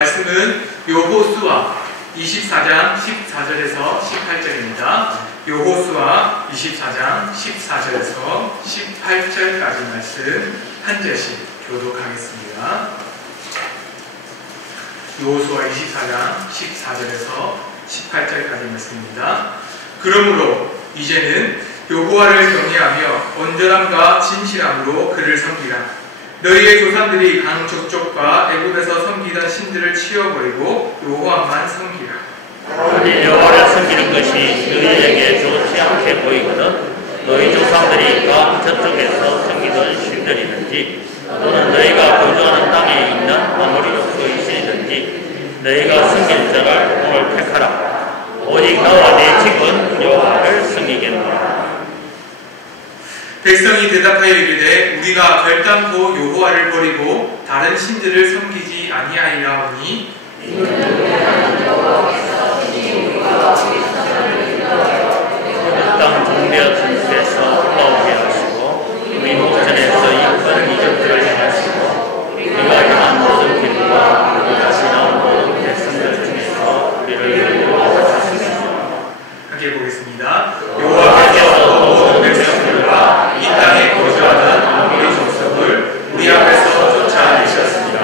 말씀은 여호수아 24장 14절에서 18절입니다. 여호수아 24장 14절에서 18절까지 말씀 한 절씩 교독하겠습니다. 여호수아 24장 14절에서 18절까지 말씀입니다. 그러므로 이제는 여호와를 경외하며 온전함과 진실함으로 그를 섬기라. 너희의 조상들이 강 저쪽과 애굽에서 섬기던 신들을 치워버리고 여호와만 섬기라. 오직 여호와를 섬기는 것이 너희에게 좋지 않게 보이거든 너희 조상들이 강 저쪽에서 섬기던 신들이든지 또는 너희가 거주하는 땅에 있는 아무리 그 신이든지 너희가 섬길 자를 오늘 택하라. 오직 너와 네 집은 여호와를 섬기겠노라. 백성이 대답하여 이르되 우리가 결단코 여호와를 버리고 다른 신들을 섬기지 아니하리라오니 땅 종려에서 올라오게 하시고 우리 목전에서 이 큰 이적들을 행하시고 우리가 행한 모든 길과 우리가 지나온 모든 백성들 중에서 우리를 구원하셨습니다. 함께 보겠습니다. 여호와께서 모든 백성들과 이 땅에 거주하는 우리 족속을 우리 앞에서 쫓아내셨습니다.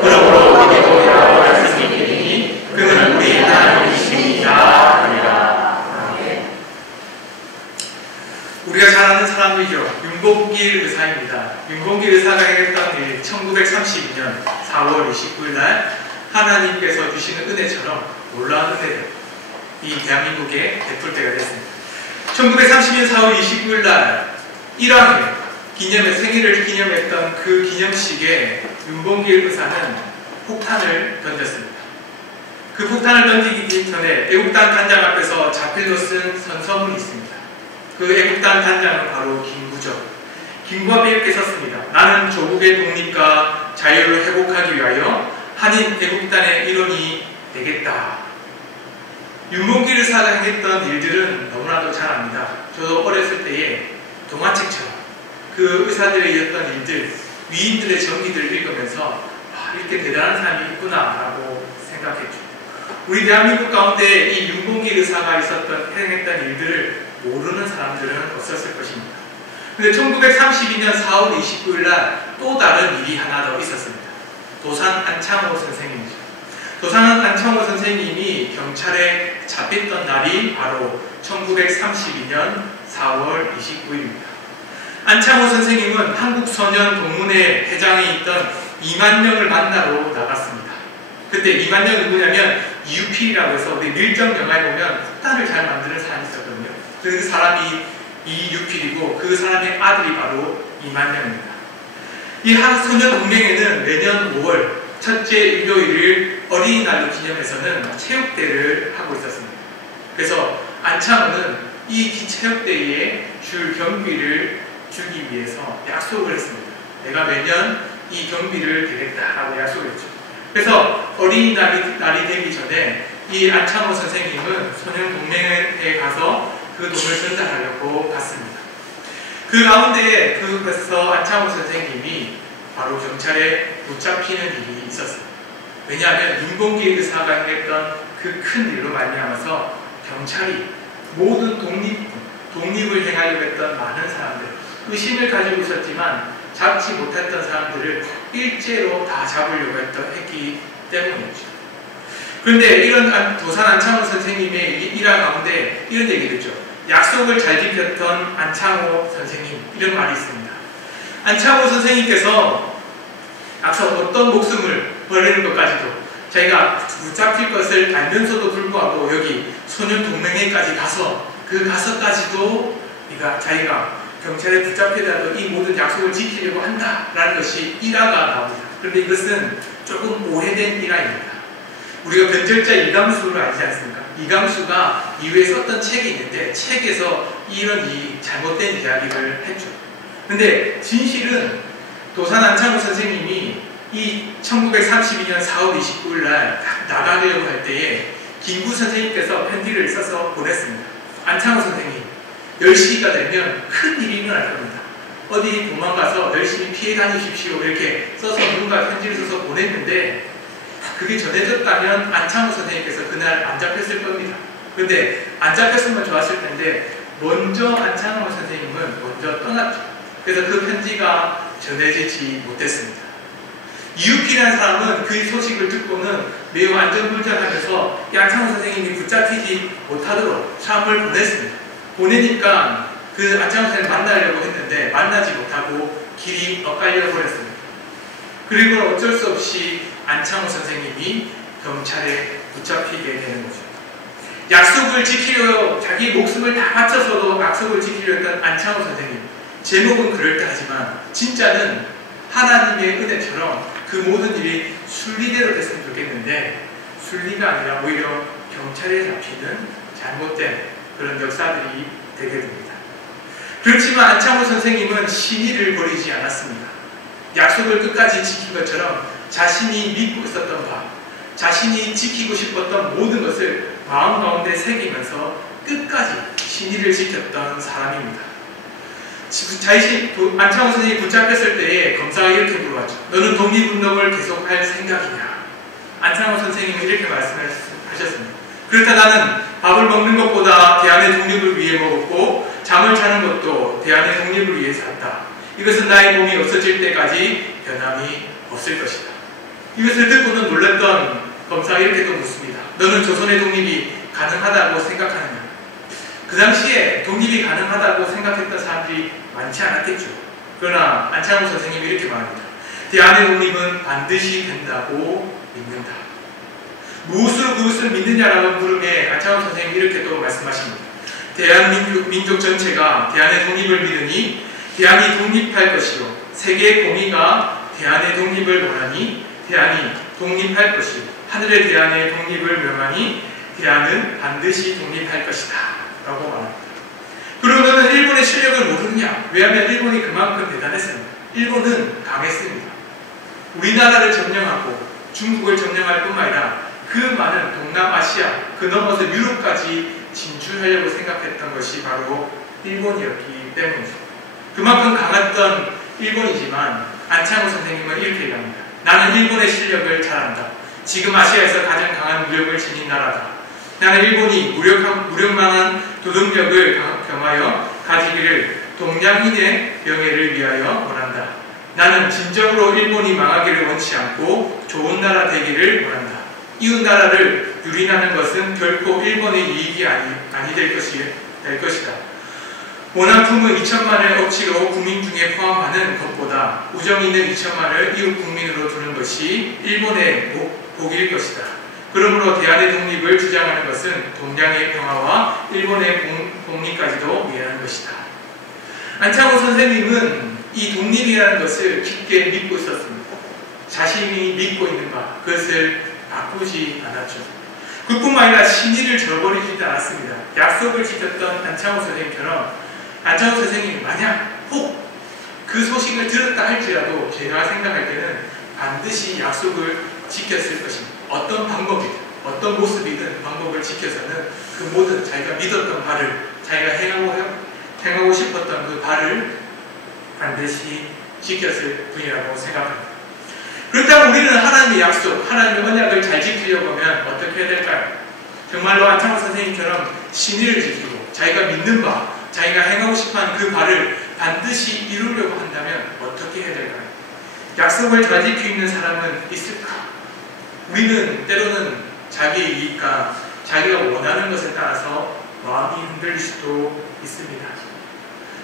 그러므로 우리도 여호와를 섬기리니 그는 우리 하나님이십니다. 우리가 잘 아는 사람이죠. 윤봉길 의사입니다. 윤봉길 의사가 행했던 일, 1932년 4월 29일 날 하나님께서 주시는 은혜처럼 놀라운 은혜를 이 대한민국에 베풀 때가 됐습니다. 1930년 4월 29일 날 1학년 생일을 기념했던 그 기념식에 윤봉길 의사는 폭탄을 던졌습니다. 그 폭탄을 던지기 전에 애국단 단장 앞에서 자필로 쓴 선서문이 있습니다. 그 애국단 단장은 바로 김구죠. 김구가 이렇게 썼습니다. 나는 조국의 독립과 자유를 회복하기 위하여 한인 애국단의 일원이 되겠다. 윤봉길 의사가 행했던 일들은 너무나도 잘 압니다. 저도 어렸을 때에 동화책처럼 그 의사들의 일었던 일들, 위인들의 정기들을 읽으면서 이렇게 대단한 사람이 있구나 라고 생각했죠. 우리 대한민국 가운데 이 윤봉길 의사가 행했던 일들을 모르는 사람들은 없었을 것입니다. 근데 1932년 4월 29일 날 또 다른 일이 하나 더 있었습니다. 도산 안창호 선생님이죠. 도산 안창호 선생님이 경찰에 잡혔던 날이 바로 1932년 4월 29일입니다. 안창호 선생님은 한국소년동문회 회장에 있던 이만영을 만나러 나갔습니다. 그때 이만영이 누구냐면 이유필이라고 해서 우리 밀정 영화에 보면 폭탄을 잘 만드는 사람이 있었거든요. 그 사람이 이유필이고 그 사람의 아들이 바로 이만영입니다. 이 소년동맹회는 매년 5월 첫째 일요일을 어린이날로 기념해서는 체육대회를 하고 있었습니다. 그래서 안창호는 이 체육대회에 줄 경비를 주기 위해서 약속을 했습니다. 내가 매년 이 경비를 드리겠다라고 약속을 했죠. 그래서 어린이날이 되기 전에 이 안창호 선생님은 소년동맹회에 가서 그 돈을 전달하려고 갔습니다. 그 가운데에 그곳에서 안창호 선생님이 바로 경찰에 붙잡히는 일이 있었습니다. 왜냐하면 윤봉길 의사가 행했던 그 큰 일로 말미암아서 경찰이 모든 독립을 행하려고 했던 많은 사람들, 의심을 가지고 있었지만 잡지 못했던 사람들을 일제로 다 잡으려고 했기 때문이었죠. 그런데 이런 도산 안창호 선생님의 일화 가운데 이런 얘기를 했죠. 약속을 잘 지켰던 안창호 선생님, 이런 말이 있습니다. 안창호 선생님께서 앞서 어떤 목숨을 버리는 것까지도 자기가 붙잡힐 것을 알면서도 불구하고 여기 소년동맹회까지 가서 가서까지도 자기가 경찰에 붙잡히더라도 이 모든 약속을 지키려고 한다라는 것이 일화가 나옵니다. 그런데 이것은 조금 오래된 일화입니다. 우리가 변절자 이강수를 알지 않습니까? 이강수가 이후에 썼던 책이 있는데 책에서 이런 잘못된 이야기를 했죠. 근데 진실은 도산 안창호 선생님이 이 1932년 4월 29일 날 나가려고 할 때에 김구 선생님께서 편지를 써서 보냈습니다. 안창호 선생님, 10시가 되면 큰 일이 일어날 겁니다. 어디 도망가서 열심히 피해 다니십시오. 이렇게 써서 누군가 편지를 써서 보냈는데 그게 전해졌다면 안창호 선생님께서 그날 안 잡혔을 겁니다. 그런데 안 잡혔으면 좋았을 텐데 먼저 안창호 선생님은 먼저 떠났죠. 그래서 그 편지가 전해지지 못했습니다. 이웃길이라는 사람은 그 소식을 듣고는 매우 안전불전하면서 안창호 선생님이 붙잡히지 못하도록 사람을 보냈습니다. 보내니까 그 안창호 선생님을 만나려고 했는데 만나지 못하고 길이 엇갈려 버렸습니다. 그리고 어쩔 수 없이 안창호 선생님이 경찰에 붙잡히게 되는 거죠. 약속을 지키려 자기 목숨을 다 바쳐서도 약속을 지키려 했던 안창호 선생님, 제목은 그럴듯하지만 진짜는 하나님의 은혜처럼 그 모든 일이 순리대로 됐으면 좋겠는데 순리가 아니라 오히려 경찰에 잡히는 잘못된 그런 역사들이 되게 됩니다. 그렇지만 안창호 선생님은 신의를 버리지 않았습니다. 약속을 끝까지 지킨 것처럼 자신이 믿고 있었던 바, 자신이 지키고 싶었던 모든 것을 마음 가운데 새기면서 끝까지 신의를 지켰던 사람입니다. 안창호 선생님이 붙잡혔을 때에 검사가 이렇게 물어봤죠. 너는 독립운동을 계속할 생각이냐? 안창호 선생님은 이렇게 말씀하셨습니다. 그렇다 나는 밥을 먹는 것보다 대한의 독립을 위해 먹었고 잠을 자는 것도 대한의 독립을 위해 샀다. 이것은 나의 몸이 없어질 때까지 변함이 없을 것이다. 이것을 듣고는 놀랐던 검사가 이렇게 또 묻습니다. 너는 조선의 독립이 가능하다고 생각하느냐? 그 당시에 독립이 가능하다고 생각했던 사람들이 많지 않았겠죠. 그러나 안창호 선생님이 이렇게 말합니다. 대한의 독립은 반드시 된다고 믿는다. 무엇으로 그것을 믿느냐라고 물음에 안창호 선생님이 이렇게 또 말씀하십니다. 대한민족 전체가 대한의 독립을 믿으니 대한이 독립할 것이요 세계의 공의가 대한의 독립을 원하니 대한이 독립할 것이요 하늘의 대한의 독립을 명하니 대한은 반드시 독립할 것이다 라고 말합니다. 그리고 너는 일본의 실력을 모르느냐? 왜냐하면 일본이 그만큼 대단했습니다. 일본은 강했습니다. 우리나라를 점령하고 중국을 점령할 뿐만 아니라 그 많은 동남아시아 그 넘어서 유럽까지 진출하려고 생각했던 것이 바로 일본이었기 때문이죠. 그만큼 강했던 일본이지만 안창호 선생님은 이렇게 얘기합니다. 나는 일본의 실력을 잘 안다. 지금 아시아에서 가장 강한 무력을 지닌 나라다. 나는 일본이 무력만한 도덕력을 겸하여 가지기를 동양인의 명예를 위하여 원한다. 나는 진정으로 일본이 망하기를 원치 않고 좋은 나라 되기를 원한다. 이웃 나라를 유린하는 것은 결코 일본의 이익이 아니 될 것이다. 원한 품은 2천만을 억지로 국민 중에 포함하는 것보다 우정 있는 2천만을 이웃 국민으로 두는 것이 일본의 복일 것이다. 그러므로 대한의 독립을 주장하는 것은 동양의 평화와 일본의 독립까지도 위하는 것이다. 안창호 선생님은 이 독립이라는 것을 깊게 믿고 있었습니다. 자신이 믿고 있는 바, 그것을 바꾸지 않았죠. 그뿐만 아니라 신의를 저버리지 않았습니다. 약속을 지켰던 안창호 선생님처럼 안창호 선생님이 만약 혹 그 소식을 들었다 할지라도 제가 생각할 때는 반드시 약속을 지켰을 것입니다. 어떤 방법이든 어떤 모습이든 방법을 지켜서는 그 모든 자기가 믿었던 바를 자기가 행하고 싶었던 그 바를 반드시 지켰을 분이라고 생각합니다. 그렇다면 우리는 하나님의 약속, 하나님의 언약을 잘 지키려고 하면 어떻게 해야 될까요? 정말로 안창호 선생님처럼 신의를 지키고 자기가 믿는 바, 자기가 행하고 싶어하는 그 바를 반드시 이루려고 한다면 어떻게 해야 될까요? 약속을 잘 지키고 있는 사람은 있을까? 우리는 때로는 자기의 이익과 자기가 원하는 것에 따라서 마음이 흔들릴 수도 있습니다.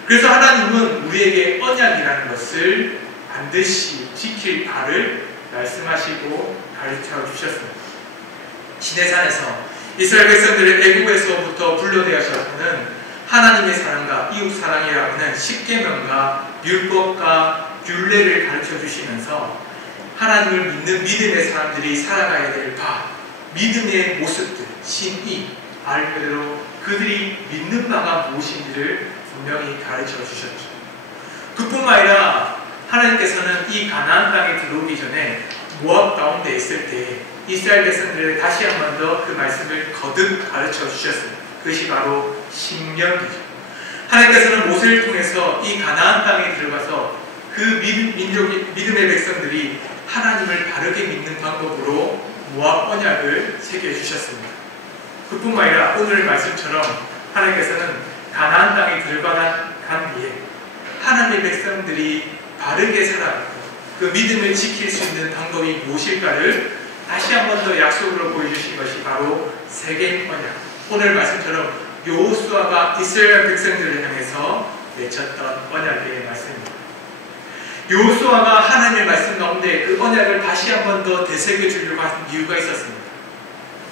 그래서 하나님은 우리에게 언약이라는 것을 반드시 지킬 바를 말씀하시고 가르쳐 주셨습니다. 시내산에서 이스라엘 백성들을 애국에서부터 불러내셨는 하나님의 사랑과 이웃 사랑이라고 하는 십계명과 율법과 율례를 가르쳐 주시면서 하나님을 믿는 믿음의 사람들이 살아가야 될 바, 믿음의 모습들, 신의, 말 그대로 그들이 믿는 바가 무엇인지를 분명히 가르쳐 주셨죠. 그뿐만 아니라 하나님께서는 이 가나안 땅에 들어오기 전에 모압 가운데 있을 때 이스라엘 백성들에게 다시 한 번 더 그 말씀을 거듭 가르쳐 주셨습니다. 그것이 바로 신명기죠. 하나님께서는 모세를 통해서 이 가나안 땅에 들어가서 그 믿음의 백성들이 하나님을 바르게 믿는 방법으로 모압 언약을 새겨주셨습니다. 그뿐만 아니라 오늘 말씀처럼 하나님께서는 가나안 땅에 들어간 뒤에 하나님의 백성들이 바르게 살아가고 그 믿음을 지킬 수 있는 방법이 무엇일까를 다시 한 번 더 약속으로 보여주신 것이 바로 세겜 언약. 오늘 말씀처럼 여호수아가 이스라엘 백성들을 향해서 외쳤던 언약의 말씀입니다. 여호수아가 하나님의 말씀 가운데 그 언약을 다시 한 번 더 되새겨 주려고 한 이유가 있었습니다.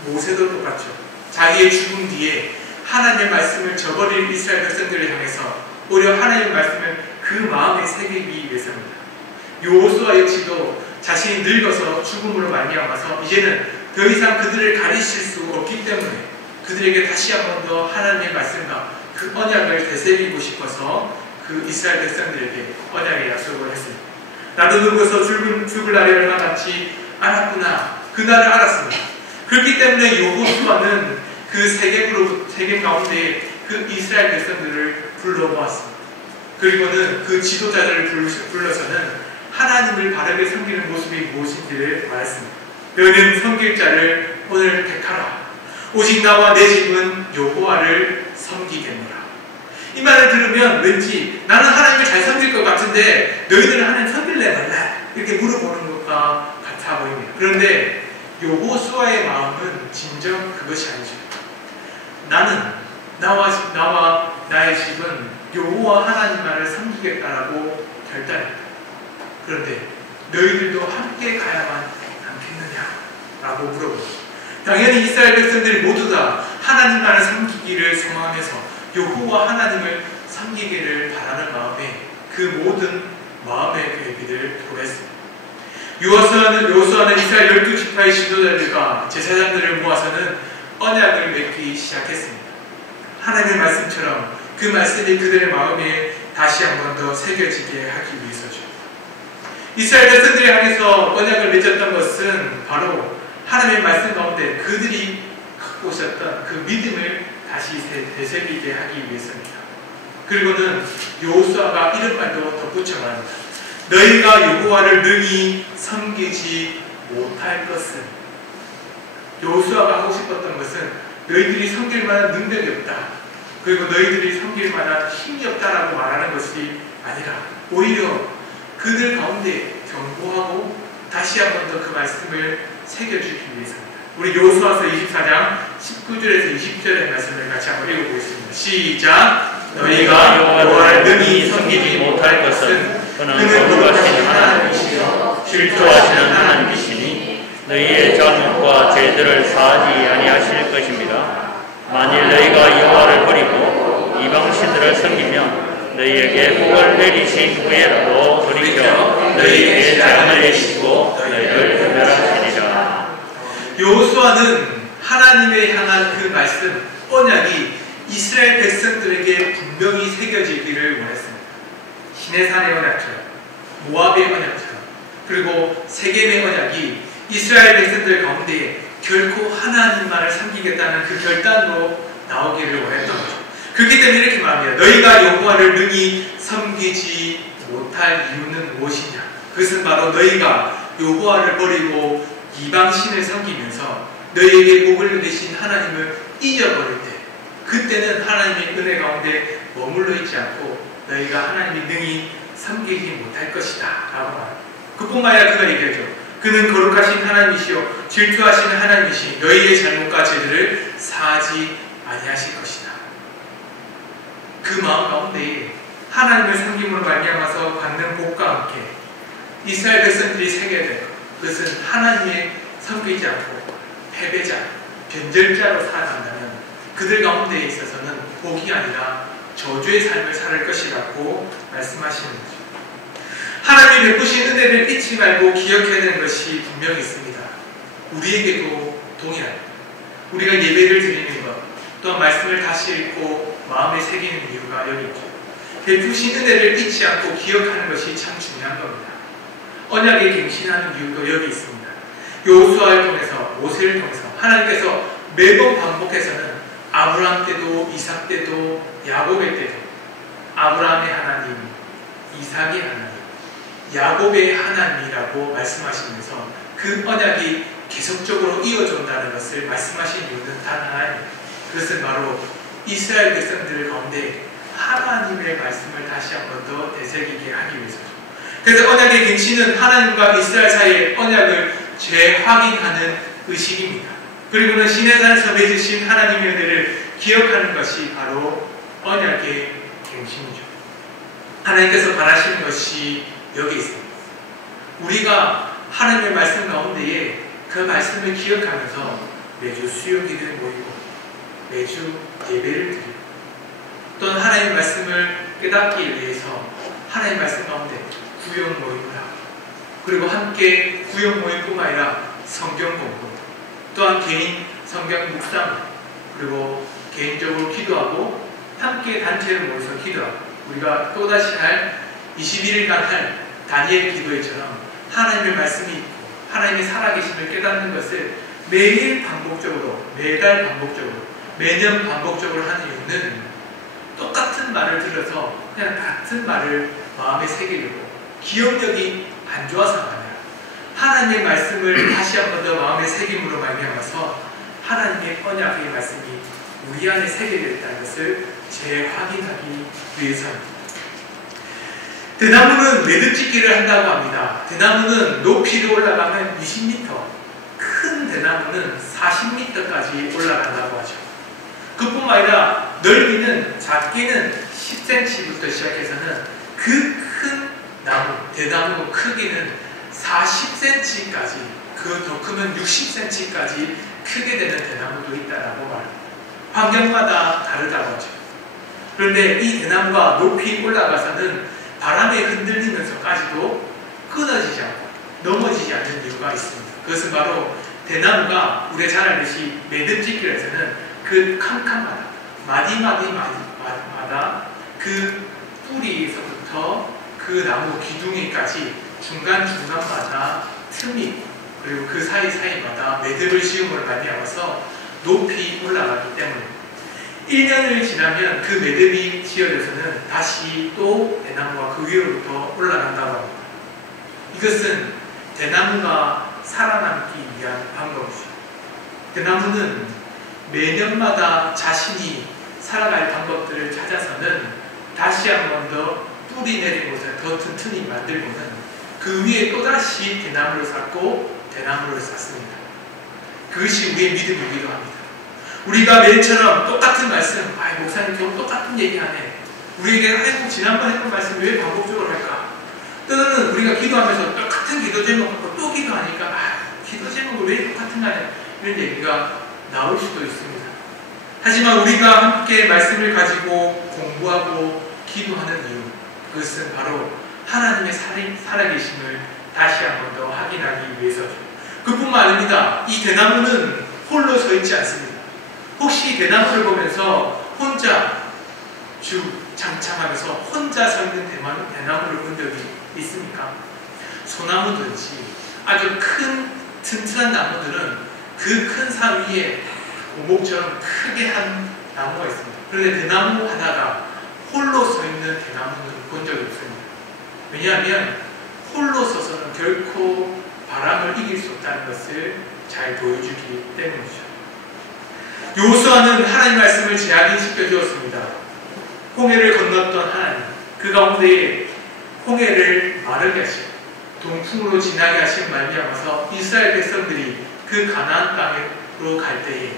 모세도 똑같죠. 자기의 죽음 뒤에 하나님의 말씀을 저버릴 이스라엘 백성들을 향해서 오히려 하나님의 말씀을 그 마음에 새기기 위해서입니다. 여호수아 역시도 자신이 늙어서 죽음으로 말미암아서 이제는 더 이상 그들을 가르칠 수 없기 때문에 그들에게 다시 한 번 더 하나님의 말씀과 그 언약을 되새기고 싶어서 그 이스라엘 백성들에게 언약의 약속을 했습니다. 나도 늙어서 죽을 날이 얼마 남지 않았구나. 그날을 알았습니다. 그렇기 때문에 여호수아는 그 세겜 가운데 그 이스라엘 백성들을 불러 모았습니다. 그리고는 그 지도자들을 불러서는 하나님을 바르게 섬기는 모습이 무엇인지를 말했습니다. 너는 섬길 자를 오늘 택하라. 오직 나와 내 집은 여호와를 섬기겠노라. 이 말을 들으면 왠지 나는 하나님을 잘 섬길 것 같은데 너희들은 하나님 섬길래 말라 이렇게 물어보는 것과 같아 보입니다. 그런데 여호수아의 마음은 진정 그것이 아니죠. 나는 나와 나의 집은 여호와 하나님만을 섬기겠다라고 결단했다. 그런데 너희들도 함께 가야만 않겠느냐라고 물어봅니다. 당연히 이스라엘 백성들이 모두 다 하나님만을 섬기기를 소망하면서 여호와 하나님을 섬기기를 바라는 마음에 그 모든 마음의 계획을 토로했습니다. 여호수아는 이스라엘 12지파의 지도자들과 제사장들을 모아서는 언약을 맺기 시작했습니다. 하나님의 말씀처럼 그 말씀이 그들의 마음에 다시 한 번 더 새겨지게 하기 위해서죠. 이스라엘 백성들을 향해서 언약을 맺었던 것은 바로 하나님의 말씀 가운데 그들이 갖고 있었던 그 믿음을 다시 되새기게 하기 위해서입니다. 그리고는 여호수아가 이런 말도 덧붙여 말합니다. 너희가 여호와를 능히 섬기지 못할 것은, 여호수아가 하고 싶었던 것은 너희들이 섬길 만한 능력이 없다. 그리고 너희들이 섬길 만한 힘이 없다라고 말하는 것이 아니라 오히려 그들 가운데 경고하고 다시 한 번 더 그 말씀을 새겨주기 위해서입니다. 우리 여호수아서 24장 19절에서 20절의 말씀을 같이 한번 읽어보겠습니다. 시작! 너희가 여호와를 능히 섬기지 못할 것은 그는 거룩하신 하나님이시여 질투하시는 하나님이시니 너희의 잘못과 죄들을 사하지 아니하실 것입니다. 만일 너희가 여호와를 버리고 이방신들을 섬기면 너희에게 복을 내리신 후에라도 돌이켜 너희에게 재앙을 내리시고 너희를 멸하시리라. 여호수아는 하나님의 향한 그 말씀, 언약이 이스라엘 백성들에게 분명히 새겨지기를 원했습니다. 시내산의 언약처럼, 모압의 언약처럼, 그리고 세겜의 언약이 이스라엘 백성들 가운데 결코 하나님만을 섬기겠다는 그 결단으로 나오기를 원했던 거죠. 그렇기 때문에 이렇게 말합니다. 너희가 여호와를 능히 섬기지 못할 이유는 무엇이냐? 그것은 바로 너희가 여호와를 버리고 이방신을 섬기면서 너희에게 복을 내신 하나님을 잊어버릴 때, 그때는 하나님의 은혜 가운데 머물러 있지 않고 너희가 하나님이 능히 섬기지 못할 것이다 라고 말합니다. 그뿐만 아니라 그가 얘기하죠. 그는 거룩하신 하나님이시요 질투하시는 하나님이시 너희의 잘못과 죄들을 사하지 아니하실 것이다. 그 마음 가운데 하나님을 섬김으로 말미암아서 받는 복과 함께 이스라엘 백성들이 새겨야 될 것, 그것은 하나님의 섬기지 않고 패배자, 변절자로 살아간다면 그들 가운데 있어서는 복이 아니라 저주의 삶을 살 것이라고 말씀하시는 거죠. 하나님이 베푸신 은혜를 잊지 말고 기억해야 되는 것이 분명히 있습니다. 우리에게도 동일합니다. 우리가 예배를 드리는 것, 또한 말씀을 다시 읽고 마음에 새기는 이유가 여기 있죠. 베푸신 은혜를 잊지 않고 기억하는 것이 참 중요한 겁니다. 언약에 갱신하는 이유도 여기 있습니다. 여호수아를 통해서, 모세를 통해서 하나님께서 매번 반복해서는 아브라함 때도, 이삭 때도, 야곱의 때도 아브라함의 하나님, 이삭의 하나님, 야곱의 하나님이라고 말씀하시면서 그 언약이 계속적으로 이어져온다는 것을 말씀하신 이유는 단 하나입니다. 그것은 바로 이스라엘 백성들 가운데 하나님의 말씀을 다시 한 번 더 되새기게 하기 위해서죠. 그래서 언약의 갱신은 하나님과 이스라엘 사이의 언약을 재확인하는 의식입니다. 그리고는 시내산에서 맺으신 하나님의 은혜를 기억하는 것이 바로 언약의 갱신이죠. 하나님께서 바라시는 것이 여기 있습니다. 우리가 하나님의 말씀 가운데에 그 말씀을 기억하면서 매주 수요기를 모이고 매주 예배를 드리고 또는 하나님의 말씀을 깨닫기 위해서 하나님의 말씀 가운데 구역 모임을 하고 그리고 함께 구역 모임뿐만 아니라 성경 공부 또한 개인 성경 묵상 그리고 개인적으로 기도하고 함께 단체로 모여서 기도하고 우리가 또다시 할 21일간 할 다니엘 기도회처럼 하나님의 말씀이 있고 하나님의 살아계심을 깨닫는 것을 매일 반복적으로 매달 반복적으로 매년 반복적으로 하는 이유는 똑같은 말을 들어서 그냥 같은 말을 마음에 새기려고 기억력이 안 좋아서가 아니라 하나님의 말씀을 다시 한 번 더 마음에 새김으로 말미암아서 하나님의 언약의 말씀이 우리 안에 새겨졌다는 것을 재확인하기 위해서입니다. 대나무는 매듭짓기를 한다고 합니다. 대나무는 높이로 올라가면 20m, 큰 대나무는 40m까지 올라간다고 하죠. 그뿐만 아니라 넓이는 작게는 10cm부터 시작해서는 그 큰 나무, 대나무 크기는 40cm까지, 그 더 크면 60cm까지 크게 되는 대나무도 있다라고 말합니다. 환경마다 다르다고 하죠. 그런데 이 대나무가 높이 올라가서는 바람에 흔들리면서까지도 끊어지지 않고 넘어지지 않는 이유가 있습니다. 그것은 바로 대나무가 우리가 잘 알듯이 매듭짓기를 해서는 그 칸칸마다 마디마다 그 뿌리에서부터 그 나무 기둥에까지 중간중간마다 틈이 있고 그리고 그 사이사이마다 매듭을 씌움으로 말미암아서 높이 올라가기 때문에 1년을 지나면 그 매듭이 지어져서는 다시 또 대나무가 그 위로부터 올라간다고 합니다. 이것은 대나무가 살아남기 위한 방법이죠. 대나무는 매년마다 자신이 살아갈 방법들을 찾아서는 다시 한 번 더 뿌리 내린 곳을 더 튼튼히 만들고는 그 위에 또다시 대나무를 쌓고 대나무를 쌓습니다. 그것이 우리의 믿음이기도 합니다. 우리가 매일처럼 똑같은 말씀, 목사님 겨우 똑같은 얘기하네. 우리에게 아이고 지난번에 했던 말씀 왜 반복적으로 할까? 또는 우리가 기도하면서 똑같은 기도 제목 갖고 또 기도하니까 기도 제목을 왜 똑같은 거냐 이런 얘기가 나올 수도 있습니다. 하지만 우리가 함께 말씀을 가지고 공부하고 기도하는 이유, 그것은 바로 하나님의 살아계심을 다시 한 번 더 확인하기 위해서죠. 그뿐만 아닙니다. 이 대나무는 홀로 서 있지 않습니다. 혹시 대나무를 보면서 혼자 장창하면서 혼자 서 있는 대나무를 본 적이 있습니까? 소나무든지 아주 큰 튼튼한 나무들은 그 큰 산 위에 고목처럼 크게 한 나무가 있습니다. 그런데 대나무 하나가 홀로 서 있는 대나무는 본 적이 없습니다. 왜냐하면 홀로 서서는 결코 바람을 이길 수 없다는 것을 잘 보여주기 때문이죠. 여호수아는 하나님 말씀을 재확인시켜 주었습니다. 홍해를 건넜던 하나님, 그 가운데 홍해를 마르게 하시고 동풍으로 지나게 하신 말미암아서 이스라엘 백성들이 그 가나안 땅으로 갈 때에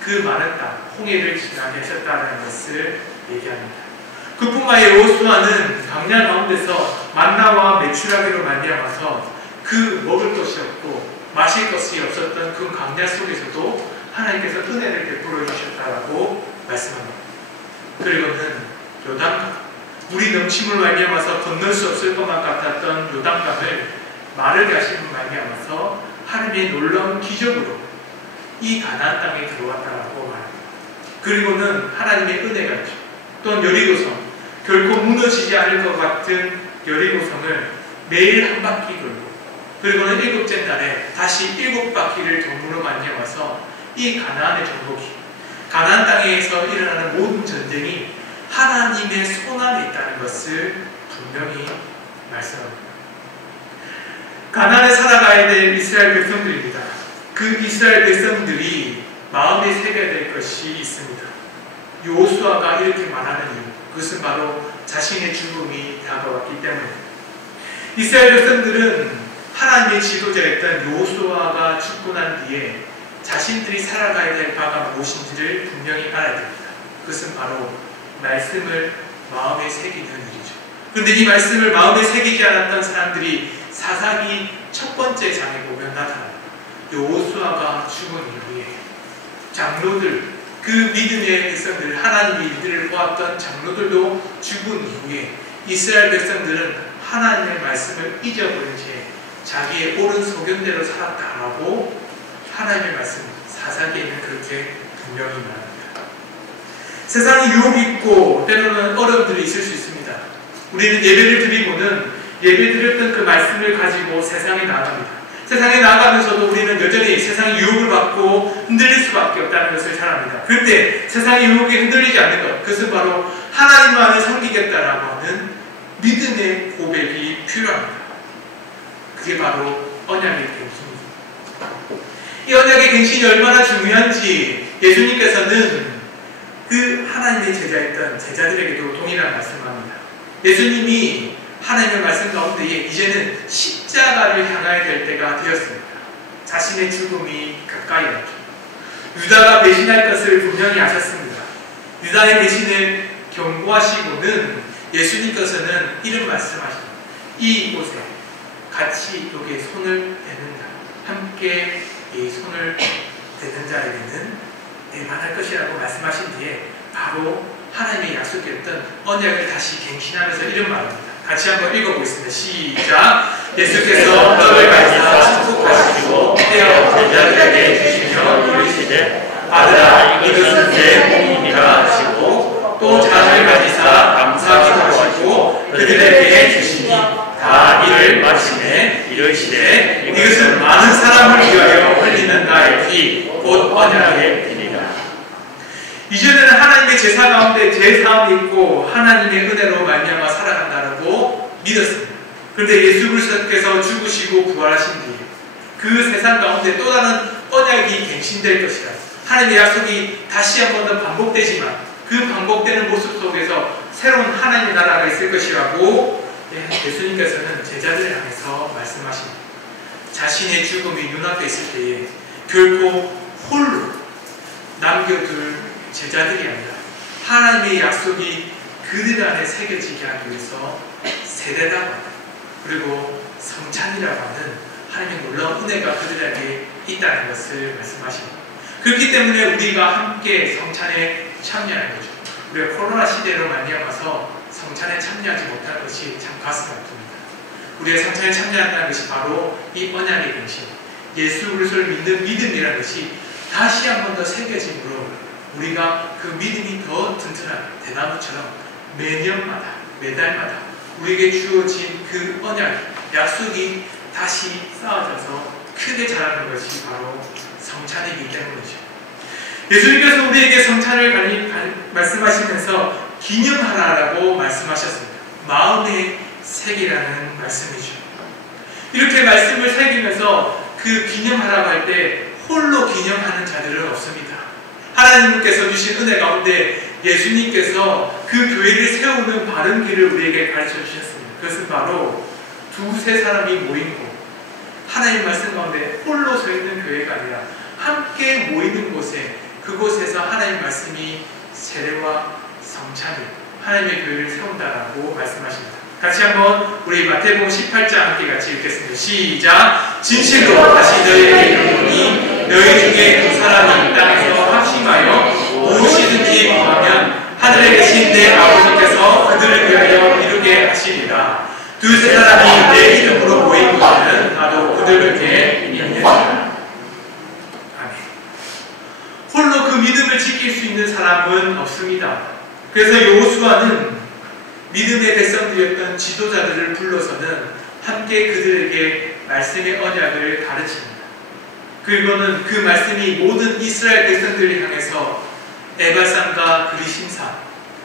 그 마른 땅, 홍해를 지나게 하셨다는 것을 얘기합니다. 그뿐만 아니라 여호수아는 광야 가운데서 만나와 메추라기로 말미암아서 그 먹을 것이 없고 마실 것이 없었던 그 광야 속에서도 하나님께서 은혜를 베풀어 주셨다라고 말씀합니다. 그리고는 요단강, 물이 넘침으로 말미암아서 건널 수 없을 것만 같았던 요단강을 마르게 하시는 말미암아서 하나님의 놀라운 기적으로 이 가나안 땅에 들어왔다라고 말합니다. 그리고는 하나님의 은혜가 있죠. 또한 여리고성, 결코 무너지지 않을 것 같은 여리고성을 매일 한 바퀴 돌고 그리고는 7째 날에 다시 7바퀴를 도므로 말미암아서 이 가나안의 정복이, 가나안 땅에서 일어나는 모든 전쟁이 하나님의 손안에 있다는 것을 분명히 말씀합니다. 가나안에 살아가야 될 이스라엘 백성들입니다. 그 이스라엘 백성들이 마음에 새겨야 될 것이 있습니다. 여호수아가 이렇게 말하는 이유, 그것은 바로 자신의 죽음이 다가왔기 때문입니다. 이스라엘 백성들은 하나님의 지도자였던 여호수아가 죽고 난 뒤에 자신들이 살아가야 될 바가 무엇인지를 분명히 알아야 됩니다. 그것은 바로 말씀을 마음에 새기는 일이죠. 그런데 이 말씀을 마음에 새기지 않았던 사람들이 사사기 첫 번째 장에 보면 나타납니다. 여호수아가 죽은 이후에 장로들, 그 믿음의 백성들, 하나님의 일들을 보았던 장로들도 죽은 이후에 이스라엘 백성들은 하나님의 말씀을 잊어버린 채 자기의 옳은 소견대로 살았다라고 하나님의 말씀, 사사기에는 그렇게 분명히 말합니다. 세상에 유혹이 있고 때로는 어려움들이 있을 수 있습니다. 우리는 예배를 드리고는 예배 드렸던 그 말씀을 가지고 세상에 나갑니다. 세상에 나가면서도 우리는 여전히 세상의 유혹을 받고 흔들릴 수밖에 없다는 것을 잘 압니다. 그런데 세상의 유혹에 흔들리지 않는 것, 그것은 바로 하나님만을 섬기겠다라고 하는 믿음의 고백이 필요합니다. 그게 바로 언약의 갱신입니다. 이 언약의 갱신이 얼마나 중요한지 예수님께서는 그 하나님의 제자였던 제자들에게도 동일한 말씀을 합니다. 예수님이 하나님의 말씀 가운데에 이제는 십자가를 향해야 될 때가 되었습니다. 자신의 죽음이 가까이 왔죠. 유다가 배신할 것을 분명히 아셨습니다. 유다의 배신을 경고하시고는 예수님께서는 이런 말씀하십니다. 이곳에 같이 여기에 손을 대는 자, 함께 이 손을 대는 자에게는 내만할 것이라고 말씀하신 뒤에 바로 하나님의 약속이었던 언약을 다시 갱신하면서 이런 말입니다. 같이 한번 읽어보겠습니다. 시작! 예수께서 떡을 가지사 축복하시고 떼어 제자들에게 주시며 이르시되 아들아 이것은 내 몸이니라 하시고 또 잔을 가지사 감사기도하시고 그들에게 주시니 다 이를 마시매 이르시되 이것은 많은 사람을 위하여 흘리는 나의 피 곧 언약의 피니라. 이제는 하나님의 제사 가운데 제 사함이 있고 하나님의 은혜로 말미암아 살아간다라고 믿었습니다. 그런데 예수 그리스도께서 죽으시고 부활하신 뒤에 그 세상 가운데 또 다른 언약이 갱신될 것이라. 하나님의 약속이 다시 한 번 더 반복되지만 그 반복되는 모습 속에서 새로운 하나님의 나라가 있을 것이라고 예수님께서는 제자들을 향해서 말씀하십니다. 자신의 죽음이 눈앞에 있을 때에 결코 홀로 남겨둘 제자들이 아니라 하나님의 약속이 그들 안에 새겨지게 하기 위해서 세례라고 하는 그리고 성찬이라고 하는 하나님의 놀라운 은혜가 그들에게 있다는 것을 말씀하십니다. 그렇기 때문에 우리가 함께 성찬에 참여하는 거죠. 우리가 코로나 시대로 말미암아서 성찬에 참여하지 못할 것이 참 가슴 아픕니다. 우리가 성찬에 참여한다는 것이 바로 이 언약의 갱신, 예수 그리스도를 믿는 믿음이라는 것이 다시 한 번 더 새겨짐으로 우리가 그 믿음이 더 튼튼하게 대나무처럼 매년마다 매달마다 우리에게 주어진 그 언약, 약속이 다시 쌓아져서 크게 자라는 것이 바로 성찬이기 때문이죠. 예수님께서 우리에게 성찬을 말씀하시면서 기념하라라고 말씀하셨습니다. 마음의 색이라는 말씀이죠. 이렇게 말씀을 새기면서 그 기념하라고 할 때 홀로 기념하는 자들은 없습니다. 하나님께서 주신 은혜 가운데 예수님께서 그 교회를 세우는 바른 길을 우리에게 가르쳐 주셨습니다. 그것은 바로 두세 사람이 모인 곳, 하나님 말씀 가운데 홀로 서 있는 교회가 아니라 함께 모이는 곳에 그곳에서 하나님 말씀이 세례와 성찬이 하나님의 교회를 세운다라고 말씀하십니다. 같이 한번 우리 마태복음 18장 함께 같이 읽겠습니다. 시작! 진실로 다시 너희에게 이르노니 너희 중에 두 사람이 이 땅에서 합심하여 무엇이든지 구하면 하늘에 계신 내 아버지께서 그들을 위하여 이루게 하시리라. 두세 사람이 내 이름으로 모인 곳에는 나도 그들을 위해 있느니라. 아멘. 홀로 그 믿음을 지킬 수 있는 사람은 없습니다. 그래서 여호수아는 믿음의 백성들이었던 지도자들을 불러서는 함께 그들에게 말씀의 언약을 가르칩니다. 그리고는 그 말씀이 모든 이스라엘 백성들을 향해서 에발산과 그리심산,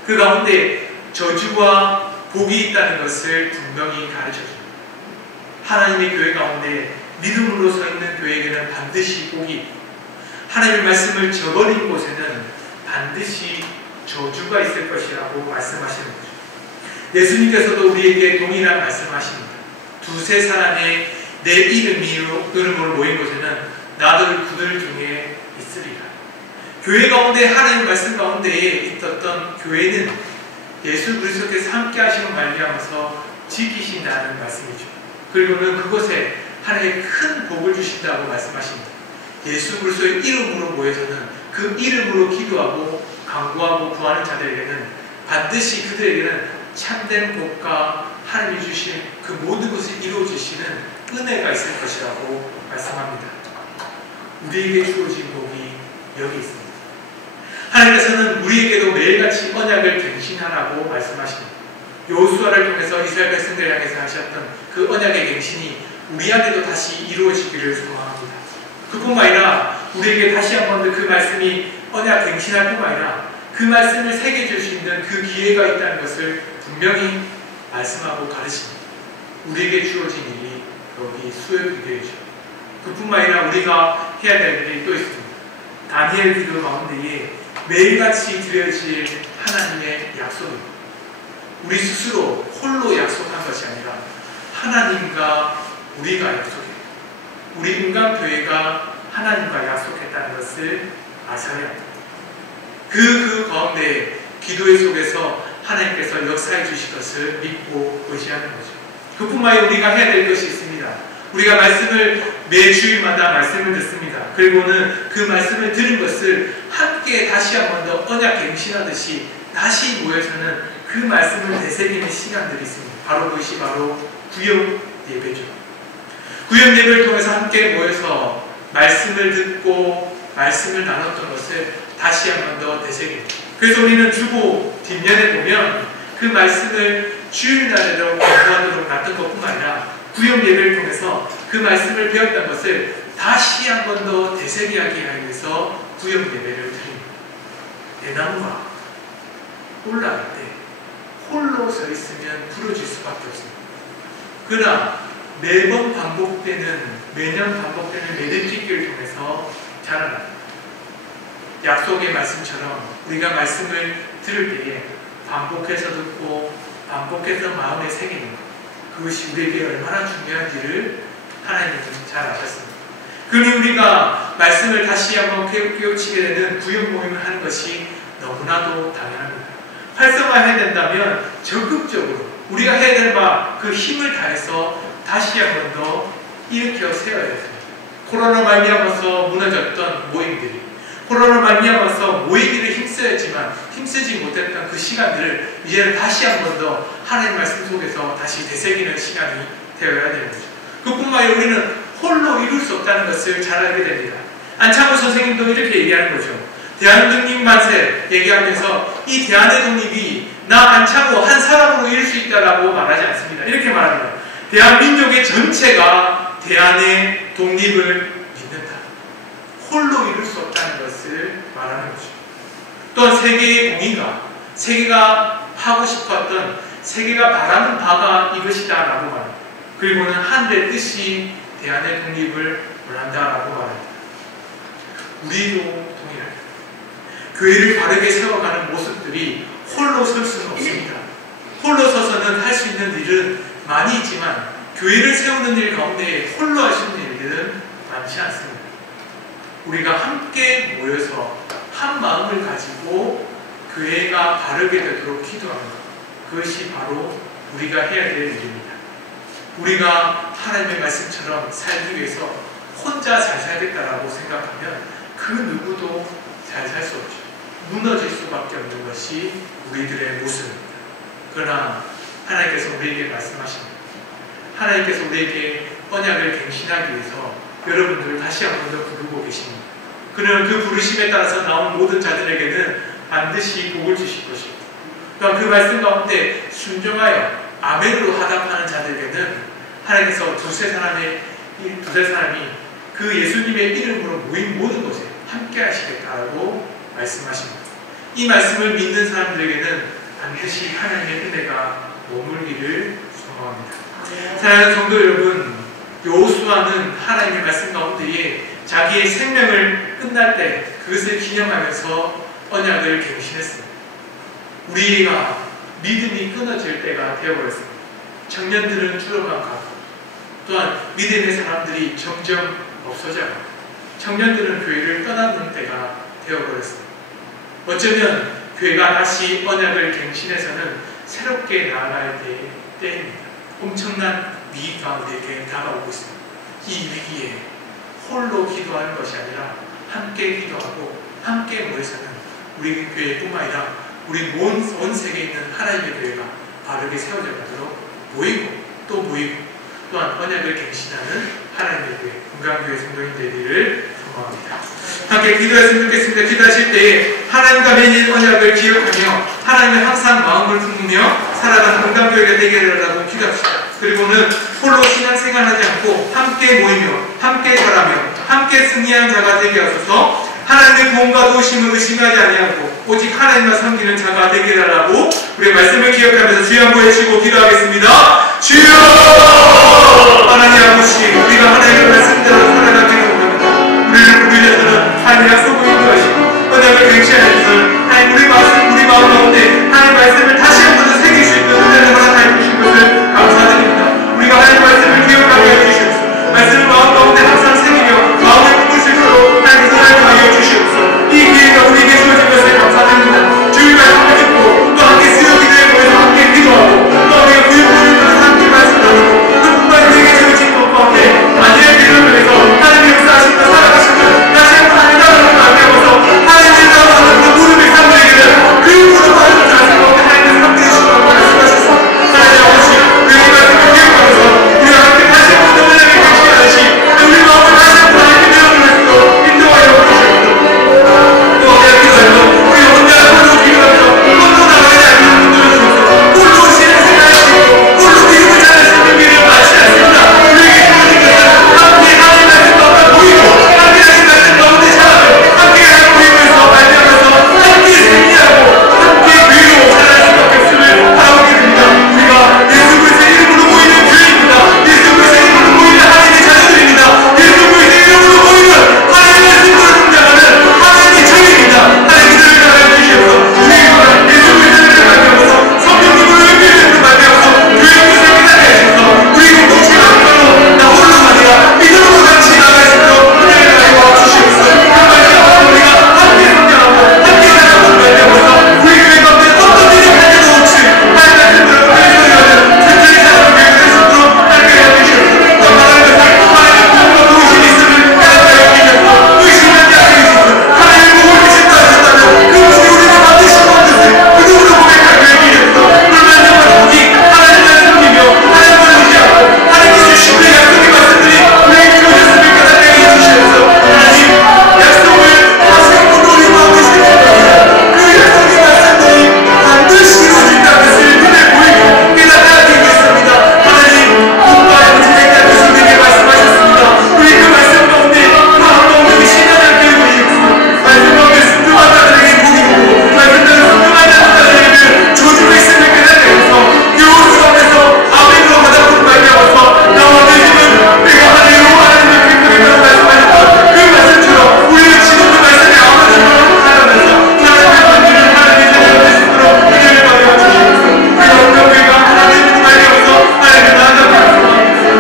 그 가운데 저주와 복이 있다는 것을 분명히 가르쳐줍니다. 하나님의 교회 가운데 믿음으로 서 있는 교회에게는 반드시 복이 있고, 하나님의 말씀을 저버린 곳에는 반드시 저주가 있을 것이라고 말씀하시는 거죠. 예수님께서도 우리에게 동일한 말씀하십니다. 두세 사람의 내 이름으로 모인 곳에는 나들 그들 중에 있으리라. 교회 가운데 하나님의 말씀 가운데에 있었던 교회는 예수 그리스도께서 함께 하시는 말미암아서 지키신다는 말씀이죠. 그리고는 그곳에 하나님의 큰 복을 주신다고 말씀하십니다. 예수 그리스도의 이름으로 모여서는 그 이름으로 기도하고 간구하고 구하는 자들에게는 반드시 그들에게는 참된 복과 하나님이 주신 그 모든 것을 이루어주시는 은혜가 있을 것이라고 말씀합니다. 우리에게 주어진 복이 여기 있습니다. 하나님께서는 우리에게도 매일같이 언약을 갱신하라고 말씀하십니다. 여호수아를 통해서 이스라엘 백성들을 향해서 하셨던 그 언약의 갱신이 우리 안에도 다시 이루어지기를 소망합니다. 그뿐만 아니라 우리에게 다시 한 번 더 그 말씀이 언약 갱신할 뿐만 아니라 그 말씀을 새겨줄 수 있는 그 기회가 있다는 것을 분명히 말씀하고 가르칩니다. 우리에게 주어진 일이 여기 수요 기도이죠. 그뿐만 아니라 우리가 해야 될 일이 또 있습니다. 다니엘 기도 가운데에 매일같이 드려질 하나님의 약속입니다. 우리 스스로 홀로 약속한 것이 아니라 하나님과 우리가 약속해요. 우리 인간교회가 하나님과 약속했다는 것을 아셔야 합니다. 그 가운데 기도의 속에서 하나님께서 역사해 주실 것을 믿고 의지하는 거죠. 그뿐만 아니라 우리가 해야 될 것이 있습니다. 우리가 말씀을 매 주일마다 말씀을 듣습니다. 그리고는 그 말씀을 들은 것을 함께 다시 한 번 더 언약 갱신하듯이 다시 모여서는 그 말씀을 되새기는 시간들이 있습니다. 바로 그것이 바로 구역 예배죠. 구역 예배를 통해서 함께 모여서 말씀을 듣고 말씀을 나눴던 것을 다시 한 번 더 되새깁니다. 그래서 우리는 주보 뒷면에 보면 그 말씀을 주일날에도 공부하도록 놨던 것뿐만 아니라 구역 예배를 통해서 그 말씀을 배웠던 것을 다시 한 번 더 되새기하기 위해서 구역 예배를 드립니다. 대나무가 올라갈 때 홀로 서 있으면 부러질 수밖에 없습니다. 그러나 매년 반복되는 매듭짓기를 통해서 자라납니다. 약속의 말씀처럼 우리가 말씀을 들을 때에 반복해서 듣고 반복해서 마음에 새기는 것, 그것이 우리에게 얼마나 중요한지를 하나님은 잘 아셨습니다. 그러니 우리가 말씀을 다시 한번 깨우치게 되는 구역 모임을 하는 것이 너무나도 당연합니다. 활성화해야 된다면 적극적으로 우리가 해야 될 바 그 힘을 다해서 다시 한 번 더 일으켜 세워야 됩니다. 코로나 말미암아서 무너졌던 모임들이, 코로나 말미암아서 모이기를 힘쓰지 못했던 그 시간들을 이제는 다시 한 번 더 하나님 말씀 속에서 다시 되새기는 시간이 되어야 되는 거죠. 그뿐만 아니라 우리는 홀로 이룰 수 없다는 것을 잘 알게 됩니다. 안창호 선생님도 이렇게 얘기하는 거죠. 대한독립 만세 얘기하면서 이 대한의 독립이 나 안창호 한 사람으로 이룰 수 있다라고 말하지 않습니다. 이렇게 말합니다. 대한민족의 전체가 대한의 독립을 믿는다. 홀로 이룰 수 없다는 것을 말하는 거죠. 또한 세계의 공의가, 세계가 하고 싶었던, 세계가 바라는 바가 이것이다 라고 말합니다. 그리고는 하늘의 뜻이 대한의 독립을 원한다라고 말합니다. 우리도 동일합니다. 교회를 바르게 세워가는 모습들이 홀로 설 수는 없습니다. 홀로 서서는 할 수 있는 일은 많이 있지만 교회를 세우는 일 가운데 홀로 할 수 있는 일들은 많지 않습니다. 우리가 함께 모여서 한 마음을 가지고 교회가 바르게 되도록 기도하는 것, 그것이 바로 우리가 해야 될 일입니다. 우리가 하나님의 말씀처럼 살기 위해서 혼자 잘 살겠다라고 생각하면 그 누구도 잘 살 수 없죠. 무너질 수밖에 없는 것이 우리들의 모습입니다. 그러나 하나님께서 우리에게 말씀하십니다. 하나님께서 우리에게 언약을 갱신하기 위해서 여러분들을 다시 한 번 더 부르고 계십니다. 그는 그 부르심에 따라서 나온 모든 자들에게는 반드시 복을 주실 것이고, 또한 그 말씀 가운데 순종하여 아멘으로 하답하는 자들에게는 하나님께서 두세 사람이 그 예수님의 이름으로 모인 모든 곳에 함께 하시겠다고 말씀하십니다. 이 말씀을 믿는 사람들에게는 반드시 하나님의 은혜가 머물기를 소망합니다. 사랑하는 성도 여러분, 여호수아는 하나님의 말씀 가운데에 자기의 생명을 끝날 때 그것을 기념하면서 언약을 갱신했습니다. 우리가 믿음이 끊어질 때가 되어버렸습니다. 청년들은 줄어만 가고 또한 믿음의 사람들이 점점 없어져가고 청년들은 교회를 떠나는 때가 되어버렸습니다. 어쩌면 교회가 다시 언약을 갱신해서는 새롭게 나아갈 때입니다. 엄청난 위기 가운데 이렇게 다가오고 있습니다. 이 위기에 홀로 기도하는 것이 아니라 함께 기도하고 함께 모여서는 우리 교회뿐만 아니라 우리 온 세계에 있는 하나님의 교회가 바르게 세워져 가도록 모이고 또 모이고 또한 언약을 갱신하는 하나님의 교회, 건강교회 성도님 되기를 소망합니다. 함께 기도했으면 좋겠습니다. 기도하실 때에 하나님과 맺은 언약을 기억하며 하나님의 항상 마음을 품으며 살아가는 건강교회가 되게 해달라고 기도합시다. 그리고는 홀로 신앙생활하지 않고 함께 모이며 함께 자라며 함께 승리하는 자가 되게 하소서. 하나님의 구원과 도우심을 의심하지 아니하고 오직 하나님만 섬기는 자가 되게 해달라고 우리의 말씀을 기억하면서 주여 한번 외치고 기도하겠습니다. 주여! 하나님 아버지, 우리가 하나님의 말씀대로 살아가기를 원합니다. 우리를 부르셔서는 하나님 약속을 인도하시고 언약을 갱신하셔서 하나님 우리 마음 가운데 하나님 말씀을 다시 한 번 더 새길 수 있는 은혜를 허락하여 주신 것을 감사드립니다. 우리가 하나님 말씀을 기억하게 해주시옵소서. 말씀을 마음 가운데 항상 새기며 마음을 품을 수 있도록 하나님 은혜를 하여 주시옵소서. 이 기회가 우리에게 주어진 것을 감사드립니다. 주의 말씀을 듣고 또 함께 수요 기도에 모여서 함께 기도하고 또 우리가 구역구역을 통해서 함께 말씀 나누고 그뿐만 우리에게 주어진 것 가운데 아니의 기도를 해서 하나님의 역사하심과 살아가심을 다시 한번 하나님 나라로 만들어서 하나님의 나라로 그 무릎을 삼으리기를 그 무릎 하는 자세 가운데 하나님의 삼들이 주시고 말씀하셨습니다. 하나님 아버지, 우리의 말씀을 기억하면서 우리가 함께 다시 한번 은혜를 갱신하듯이 우리 마음을 다시 한번 하나님께 내어놓으면서 인도하여 주시옵소서. 또 우리가 기도하며 우리 혼자 홀로 기도하며 홀로 나가지 않는 분들을 주옵소서. 홀로 신앙생활하시고 홀로 믿음을 잘하시는 분들을 많지 않습니다. 우리에게 주어진 것은 함께 하나님 말씀 가운데 모이고 함께 하나님 말씀 가운데 자라며 함께 하나님 모임에서 발견하면서 함께 승리하고 함께 위로 자랄 수밖에 없음을 바라보게 됩니다. 우리가 예수 그리스도의 이름으로 모이는 교회입니다. 예수 그리스도의 이름으로 모이는 하나님의 자녀들입니다. 예수 그리스도의 이름으로 모이는 하나님의 승부를 분장하는 하나님의 자녀입니다. 하나님 그들을 나라해 주시옵소서. 우리가 예수 그리스도를 발견하면서 성령님으로 연결되는 발견하면서 교회 구성을 하게 하셔서 우리 공동체가 하나로 나 홀로가 아니라 믿음으로 같이 나아갈 수 있도록 은혜를 하여 주시옵소서. 그 말씀으로 우리가 함께 성장하고 함께 자라고 발견하면서 우리 교회 가운데 어떤 일이 발견도 없이 하나님 말씀으로 은혜를 천천히 자라고 교회가 될 수 있도록 함께 하여 주시옵소서. 또 하나님 말씀 하나님의 구원과 도우심이 있음을 깨닫게 하여 주시옵소서. 의심하지 않게 해주시옵소서. 하나님의 복을 주신다 하셨다면 그 복이 우리가 받으신 것을 그 누구로 고백하게 해주시옵소서. 그러면 정말 오직 하나님만 섬기며 하나님만 의지하고 하나님께 주신 그 약속의 말씀들이 우리에게 주어졌음을 깨닫게 하여 주시옵소서. 하나님 약속을 다시 한번 우리 마음에 새겨봅니다. 그 약속의 말씀들이 반드시 이루어진다는 것을 눈에 보이고 깨닫게 하겠습니다. 하나님 국가의 진행자 교수님에게 말씀하셨습니다. 우리 그 말씀 가운데 마음 가운데 신하지 않게 해주시옵소서. 말씀 가운데 순종한 자들에게 복이 있고 말씀대로 순종하지 않는 자들에게는 저주가 있음을 깨닫게 하셔서 여호수 앞에서 아멘으로 바닥으로 발견하셔서 나와 내 힘은 내가 하나님으로 하나님을 기쁘리라고 말씀하셨던 그 말씀처럼 우리는 지금도 말씀에 아멘으로 살아가면서 하나님의 권위를 하나님의 자녀가 될 수 있도록 은혜를 받여 주시옵소서. 우리 건강교회가 하나님을 발견하셔서 하나님의 나아가게 하소서.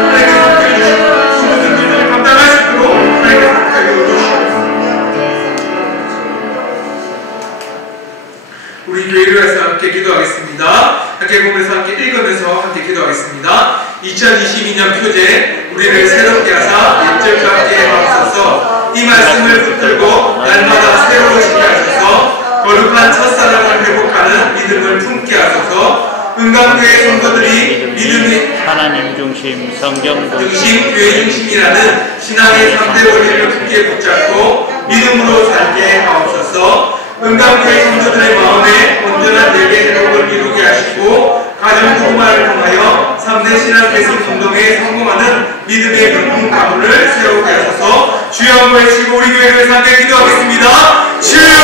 하나님께 섬겨해 주시고 모든 일을 감당할 수 있도록 하나님께 섬겨해 주시옵소서. 우리 교회를 위해서 함께 기도하겠습니다. 함께 보면서 함께 읽으면서 함께 기도하겠습니다. 2022년 표제 우리를 새롭게 하사 옛적 같게 하옵소서. 이 말씀을 붙들고 날마다 새로워지게 하셔서 거룩한 첫사랑을 회복하는 믿음을 품게 하소서. 은강교회 성도들이 믿음이 하나님 중심, 성경 중심, 교회 중심이라는 신앙의 3대 원리를 굳게 붙잡고 믿음으로 살게 하옵소서. 은강교회 성도들의 마음에 온전한 예배 회복을 이루게 하시고 가정 부부만을 통하여 3대 신앙 계승 운동에 성공하는 믿음의 근본 가문을 세우게 하소서. 주여 한번 외치고 우리 교회를 위해서 함께 기도하겠습니다. 주여!